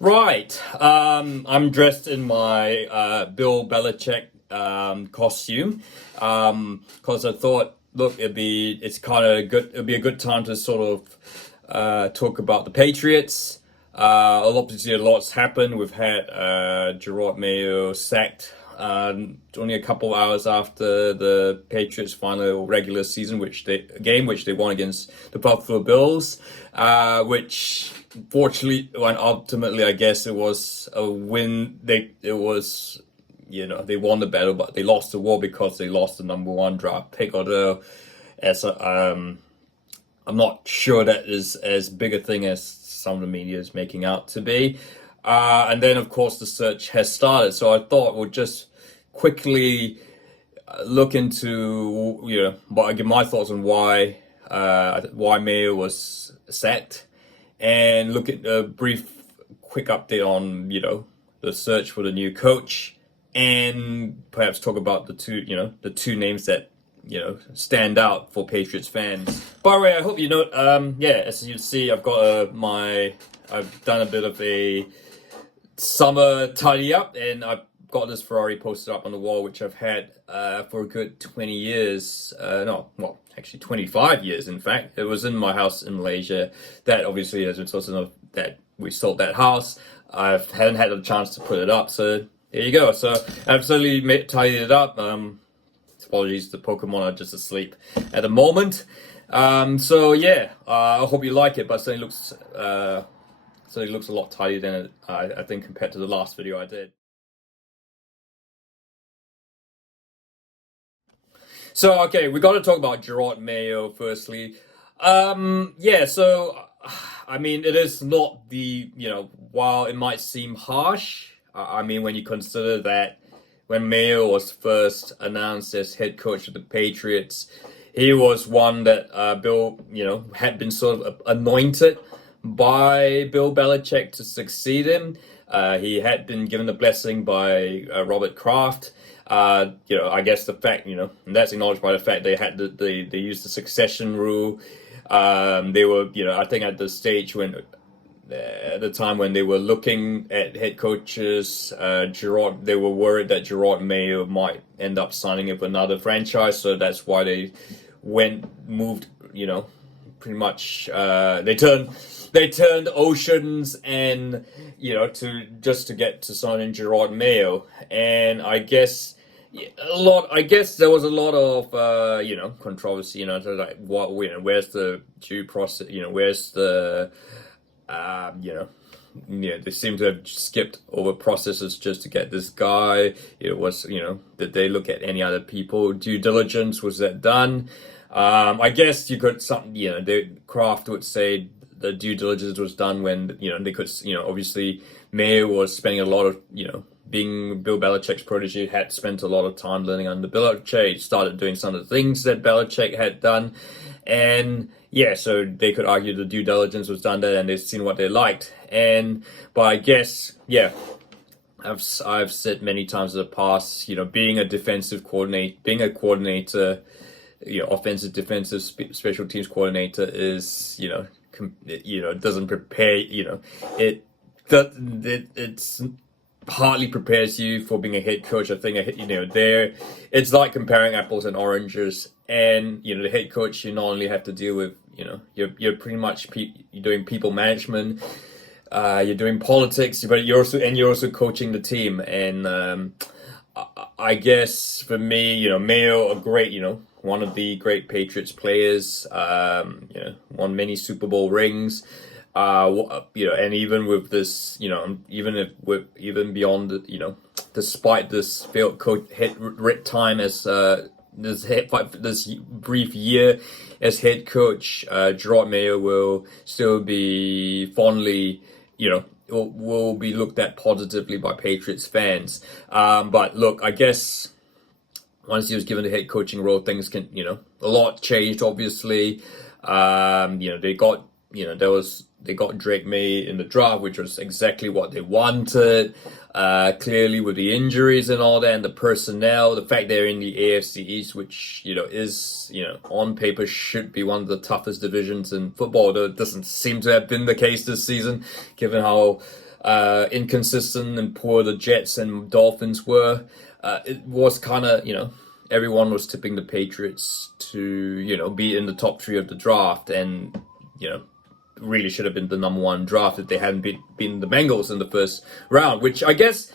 Right. I'm dressed in my Bill Belichick costume because I thought, look, it's kind of good. It'd be a good time to sort of talk about the Patriots. Obviously, a lot's happened. We've had Gerard Mayo sacked only a couple hours after the Patriots' final regular season, which they won against the Buffalo Bills, which fortunately and ultimately I guess it was a win. They won the battle, but they lost the war because they lost the number one draft pick. Although, I'm not sure that is as big a thing as some of the media is making out to be. And then, of course, the search has started. So I thought we'll just quickly look into, I give my thoughts on why Mayo was sacked, and look at a quick update on, the search for the new coach, and perhaps talk about the two names that stand out for Patriots fans. By the way, I hope you know. As you see, I've done a bit of a summer tidy up, and I've got this Ferrari posted up on the wall, which I've had for a good 20 years. Actually 25 years, in fact. It was in my house in Malaysia. That obviously, as it's also know that we sold that house, I hadn't had a chance to put it up. So there you go. So I've certainly tidied it up. Apologies, the Pokemon are just asleep at the moment. I hope you like it, but certainly looks a lot tidier than I think compared to the last video I did. So, okay, we got to talk about Gerard Mayo firstly. It is not while it might seem harsh, when you consider that when Mayo was first announced as head coach of the Patriots, he was one that Bill, had been sort of anointed by Bill Belichick to succeed him. He had been given the blessing by Robert Kraft. I guess the fact, and that's acknowledged by the fact they used the succession rule. They were, I think at the stage at the time when they were looking at head coaches, they were worried that Gerard Mayo might end up signing up another franchise, so that's why they moved, pretty much, they turned oceans and, to get to sign in Gerard Mayo. And I guess there was a lot of controversy, like where's the due process, where's the they seem to have skipped over processes just to get this guy. Did they look at any other people? Due diligence, was that done? I guess you could Kraft would say the due diligence was done when, they could, obviously Mayo was spending a lot of, being Bill Belichick's protege, had spent a lot of time learning under Belichick, started doing some of the things that Belichick had done. And so they could argue the due diligence was done there and they've seen what they liked. But I guess, I've said many times in the past, being a coordinator, offensive, defensive, special teams coordinator is, doesn't prepare, it's partly prepares you for being a head coach. I think, it's like comparing apples and oranges. And, the head coach, you not only have to deal with, you're pretty much, you're doing people management, you're doing politics, but you're also coaching the team. And, I guess for me, Mayo, a great, one of the great Patriots players, won many Super Bowl rings. And even with this, even beyond, despite this failed head time as this brief year as head coach, Gerard Mayo will still be fondly, will be looked at positively by Patriots fans. But look, I guess once he was given the head coaching role, things can, a lot changed. Obviously, they got Drake May in the draft, which was exactly what they wanted. Clearly, with the injuries and all that, and the personnel, the fact they're in the AFC East, which is on paper should be one of the toughest divisions in football, though it doesn't seem to have been the case this season, given how inconsistent and poor the Jets and Dolphins were, it was kind of, everyone was tipping the Patriots to, be in the top three of the draft, and, really should have been the number one draft if they hadn't been the Bengals in the first round, which I guess,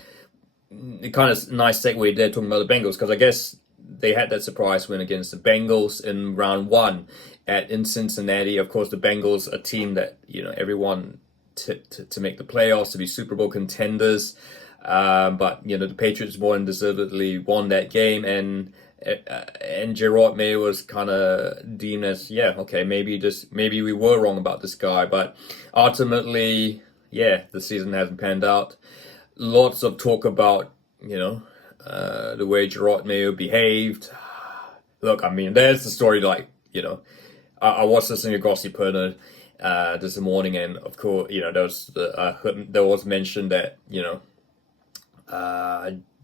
kind of nice segue there talking about the Bengals, because I guess they had that surprise win against the Bengals in round one in Cincinnati. Of course, the Bengals, a team that, everyone tipped to make the playoffs, to be Super Bowl contenders. But, the Patriots more than deservedly won that game, and Gerard Mayo was kind of deemed as, okay, maybe we were wrong about this guy, but ultimately, the season hasn't panned out. Lots of talk about, the way Gerard Mayo behaved. Look, I mean, there's the story, like, I was listening to Grossi Perner this morning, and of course, there was mention that,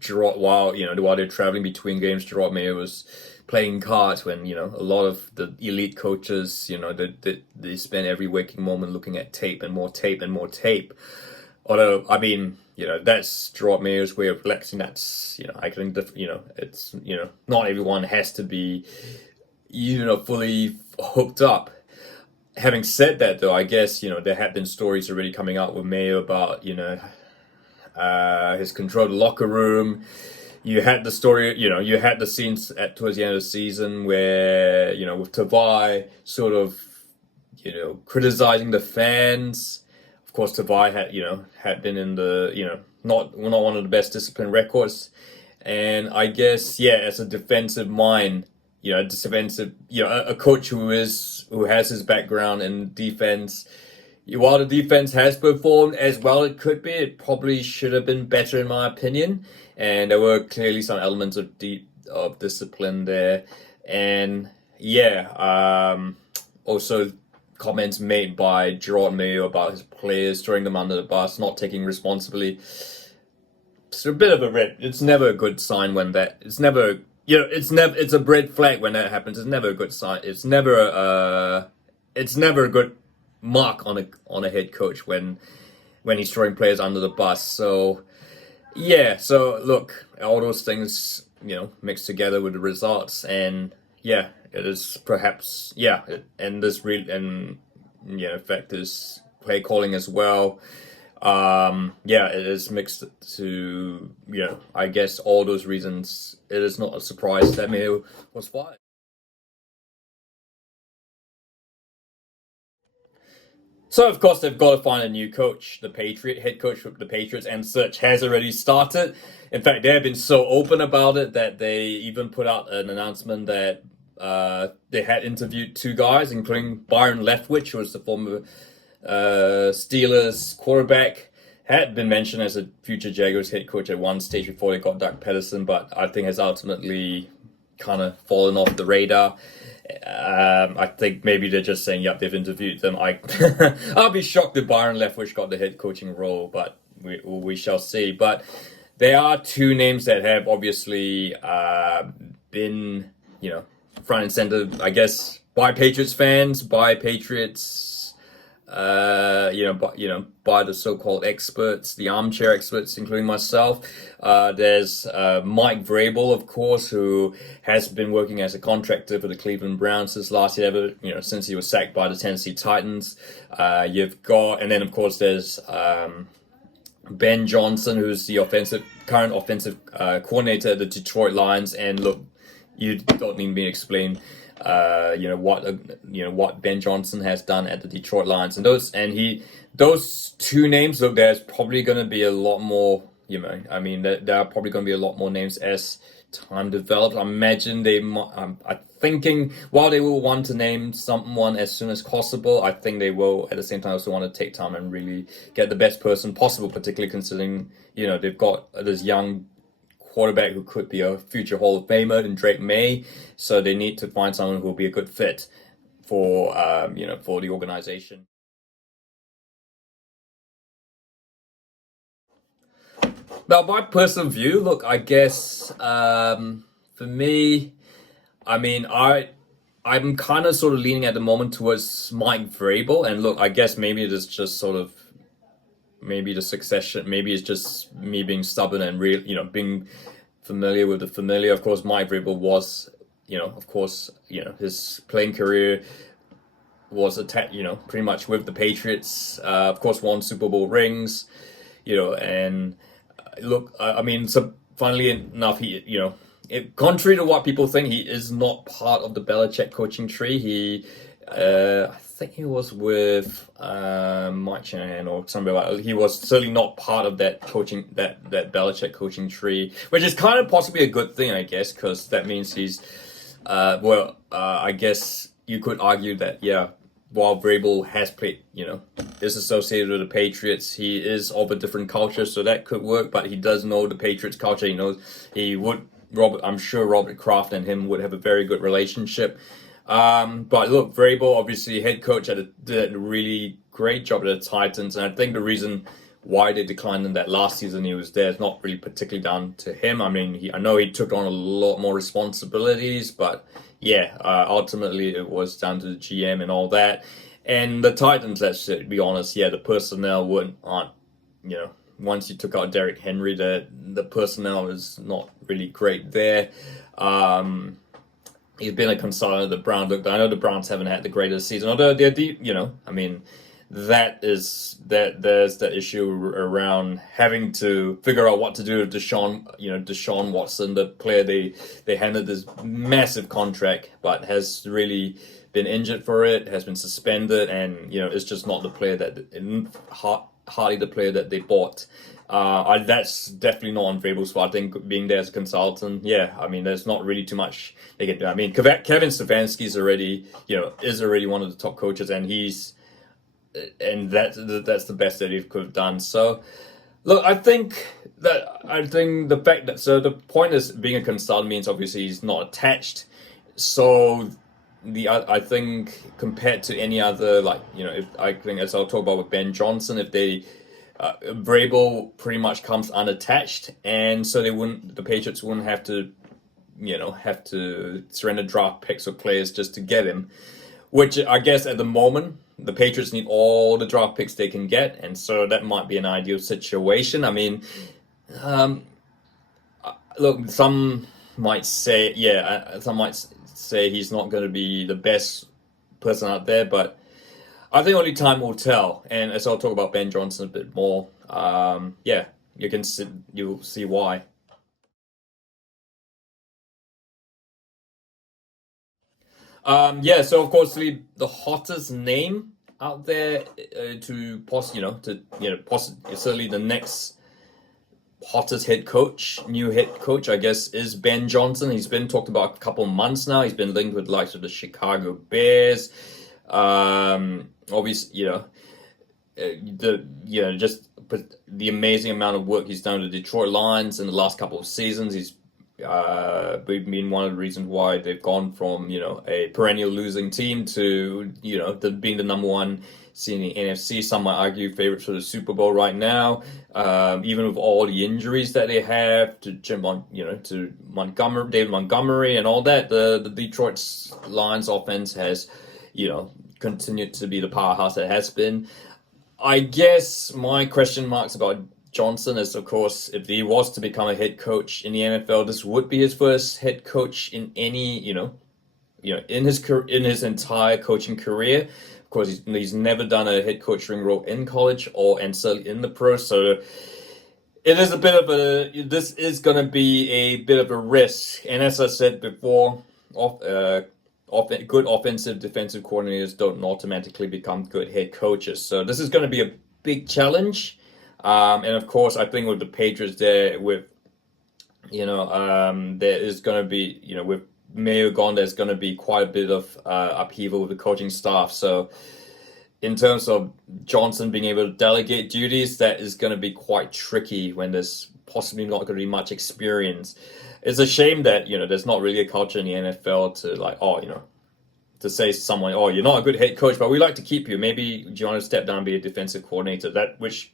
Gerard, while they're traveling between games, Gerard Mayo was playing cards when, a lot of the elite coaches, they spend every waking moment looking at tape and more tape and more tape. Although, I mean, that's Gerard Mayo's way of flexing. That's, I think, it's, not everyone has to be, fully hooked up. Having said that, though, I guess, there have been stories already coming out with Mayo about, his control of the locker room. You had the story, you had the scenes towards the end of the season where, with Tavai sort of, criticizing the fans. Of course, Tavai had been in the, not one of the best discipline records. And I guess, as a defensive mind, a coach who has his background in defense, while the defense has performed as well it could be, it probably should have been better in my opinion. And there were clearly some elements of discipline there. And also comments made by Gerard Mayo about his players, throwing them under the bus, not taking responsibility. It's a bit of a red. It's never a good sign when that. It's never. It's a red flag when that happens. It's never a good sign. It's never a good mark on a head coach when he's throwing players under the bus. So so look, all those things mixed together with the results, and it is perhaps and this real and fact is play calling as well. It is mixed to I guess all those reasons. It is not a surprise that Mayo was fired. So of course they've got to find a new coach. The head coach of the Patriots, and search has already started. In fact, they have been so open about it that they even put out an announcement that they had interviewed two guys, including Byron Leftwich, who was the former Steelers quarterback, had been mentioned as a future Jaguars head coach at one stage before they got Doug Peterson, but I think has ultimately kind of fallen off the radar. I think maybe they're just saying, yep, they've interviewed them. I'll be shocked if Byron Leftwich got the head coaching role, but we shall see. But there are two names that have obviously been, front and center, I guess, by Patriots fans, by Patriots, by the so-called experts, the armchair experts, including myself. There's Mike Vrabel, of course, who has been working as a contractor for the Cleveland Browns since last year, since he was sacked by the Tennessee Titans. And then of course there's Ben Johnson, who's the current offensive coordinator at the Detroit Lions. And look, you don't need me to explain what Ben Johnson has done at the Detroit Lions, and those two names. Look, there's probably going to be a lot more. There are probably going to be a lot more names as time develops. I imagine they might. I'm thinking while they will want to name someone as soon as possible, I think they will at the same time also want to take time and really get the best person possible. Particularly considering they've got this young quarterback who could be a future Hall of Famer in Drake May, so they need to find someone who will be a good fit for for the organization. Now, my personal view, look, I guess for me, I'm kind of sort of leaning at the moment towards Mike Vrabel, and look, I guess maybe it is just sort of maybe the succession, maybe it's just me being stubborn and real, being familiar with the familiar. Of course, Mike Vrabel was, of course, his playing career was pretty much with the Patriots. Of course, won Super Bowl rings, and look, I mean, so funnily enough, contrary to what people think, he is not part of the Belichick coaching tree. I think he was with Mike Shanahan or somebody like that. He was certainly not part of that Belichick coaching tree, which is kind of possibly a good thing, I guess, because that means he's, I guess you could argue that, yeah, while Vrabel has played, is associated with the Patriots, he is of a different culture, so that could work, but he does know the Patriots culture. He knows I'm sure Robert Kraft and him would have a very good relationship. But look, Vrabel, obviously head coach, did a really great job at the Titans, and I think the reason why they declined in that last season he was there is not really particularly down to him. I mean, I know he took on a lot more responsibilities, but yeah, ultimately it was down to the GM and all that. And the Titans, let's be honest, yeah, the personnel aren't, once you took out Derrick Henry, the personnel is not really great there. He's been a consultant at the Browns. Look, I know the Browns haven't had the greatest season, although they're deep, I mean, there's the issue around having to figure out what to do with Deshaun Watson, the player they handed this massive contract, but has really been injured for it, has been suspended, and it's just not the player hardly the player that they bought. That's definitely not on Vrabel's fault. I think being there as a consultant, yeah, I mean, there's not really too much they can do. I mean, Kevin Stefanski is already one of the top coaches, and that's the best that he could have done. So, look, I think the fact that the point is being a consultant means obviously he's not attached. So I think compared to any other as I'll talk about with Ben Johnson, if they Vrabel pretty much comes unattached, and so the Patriots wouldn't have to surrender draft picks or players just to get him, which I guess at the moment the Patriots need all the draft picks they can get, and so that might be an ideal situation. I mean, look, some might say he's not going to be the best person out there, but I think only time will tell. And as I'll talk about Ben Johnson a bit more, you'll see why. So of course the hottest name out there certainly the next hottest new head coach, I guess, is Ben Johnson. He's been talked about a couple months now. He's been linked with the likes of the Chicago Bears. Obviously, just the amazing amount of work he's done with the Detroit Lions in the last couple of seasons. He's been one of the reasons why they've gone from a perennial losing team to being the number one seed in the NFC. Some might argue favorites for the Super Bowl right now, even with all the injuries that they have to Montgomery, David Montgomery, and all that. The Detroit Lions offense has continued to be the powerhouse it has been. I guess my question marks about Johnson is, of course, if he was to become a head coach in the NFL, this would be his first head coach in any, in his entire coaching career. Of course, he's never done a head coaching role in college and certainly in the pros. So it is this is going to be a bit of a risk. And as I said before, good offensive, defensive coordinators don't automatically become good head coaches. So this is going to be a big challenge. And of course, I think with the Patriots there, there is going to be, with Mayo gone, there's going to be quite a bit of upheaval with the coaching staff. So in terms of Johnson being able to delegate duties, that is going to be quite tricky when there's possibly not going to be much experience. It's a shame that, there's not really a culture in the NFL to say to someone, oh, you're not a good head coach, but we like to keep you. Maybe do you want to step down and be a defensive coordinator? Which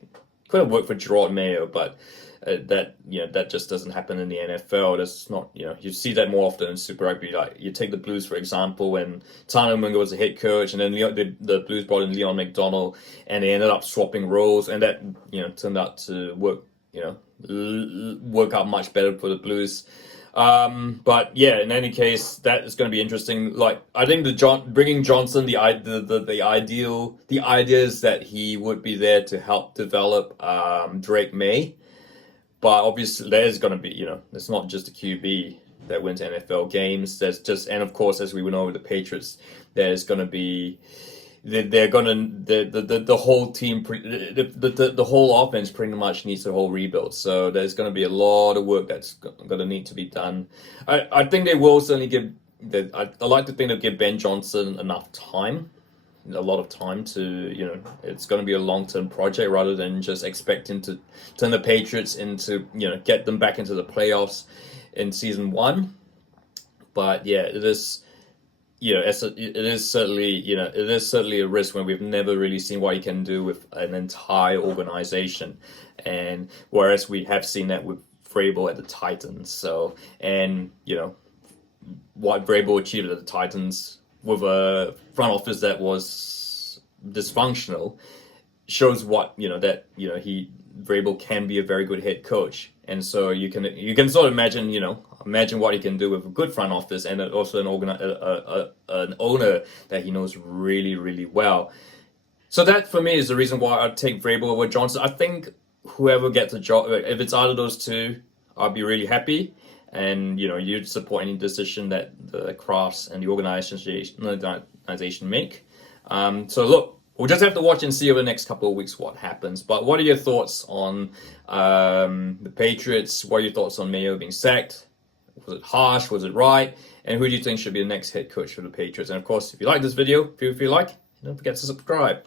could have worked for Gerard Mayo, but that that just doesn't happen in the NFL. That's not you see that more often in Super Rugby. Like you take the Blues for example, when Tano Mungo was the head coach, and then the Blues brought in Leon McDonald, and they ended up swapping roles, and that turned out to work work out much better for the Blues. But yeah, in any case, that is going to be interesting. Like I think bringing Johnson, the idea is that he would be there to help develop Drake May. But obviously, there's going to be, it's not just a QB that wins NFL games. And of course, as we went over the Patriots, there's going to be, they're going to, the whole team, the whole offense pretty much needs a whole rebuild. So there's going to be a lot of work that's going to need to be done. I think they will certainly I like to think they'll give Ben Johnson enough time. A lot of time to, it's going to be a long-term project rather than just expecting to turn the Patriots into, get them back into the playoffs in season 1. But yeah, it is, it is certainly a risk when we've never really seen what he can do with an entire organization. And whereas we have seen that with Vrabel at the Titans. So, and, what Vrabel achieved at the Titans with a front office that was dysfunctional shows what Vrabel can be a very good head coach, and so you can sort of imagine what he can do with a good front office and also an owner that he knows really, really well. So that for me is the reason why I'd take Vrabel over Johnson. I think whoever gets a job, if it's either of those two, I'll be really happy. And you'd support any decision that the Crafts and the organization make. So look, we'll just have to watch and see over the next couple of weeks what happens. But what are your thoughts on the Patriots? What are your thoughts on Mayo being sacked? Was it harsh? Was it right? And who do you think should be the next head coach for the Patriots? And of course, if you like this video, if you like, don't forget to subscribe.